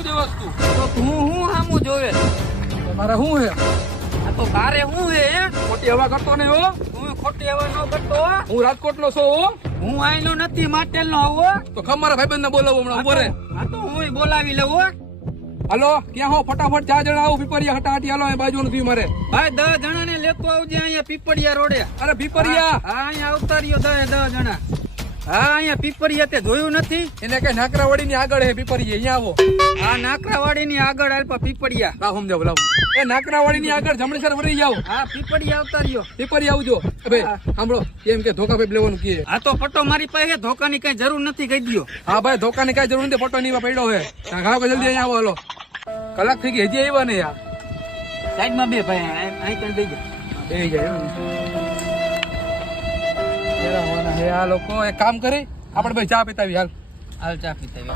હું દેવસ તું તો હું હામું જોવે મારે શું હે આ તો તારે હું હે ખોટી હવા કરતો નહીં હો હું ખોટી હવા ન કરતો હો. હું રાજકોટ નો છો હો હું આઈનો નથી માટેલ નો આવો તો ખમ મારા ભાઈબંધ ને બોલાવો હમણાં ઉભો રે આ તો હું બોલાવી લઉં હો. હાલો ક્યાં હો ફટાફટ 4 જણા આવો પીપરિયા હટાહટી હાલો અહીં બાજુ નથી મારે ભાઈ 10 જણા ને લેતો આવજે અહીંયા પીપળિયા રોડે. અરે પીપરિયા હા અહીંયા આવતા રહ્યો 10 જણા. હા અહીંયા પીપળિયા તે જોયું નથી એને કઈ નાકરાવાડી ની આગળ હે પીપરિયા અહીંયા આવો આ નાકરાવાડી ની આગળ આલ્પા પીપળિયા. લાવ સમજાવ લાવ એ નાકરાવાડી ની આગળ જમણેસર વળી જાવ હા પીપળિયા આવતા રહ્યો. પીપરિયા આવજો ભાઈ સાંભળો એમ કે ધોકા ભાઈ લેવાનું કે આ તો પટ્ટો મારી પાસે ધોકાની કઈ જરૂર નથી કહી દ્યો. હા ભાઈ ધોકાની કઈ જરૂર નથી ફોટો ની પડ્યો હે ઘાવ જલ્દી અહીંયા આવો હાલો કલાક થઈ ગઈ હજી આવ્યા ને યાર સાઈડમાં બે ભાઈ અહીં કઈ દઈ જા. બે જાય હે આ લોકો એક કામ કરી આપણે ભાઈ ચા પીતાવી હાલ હાલ ચા પીતા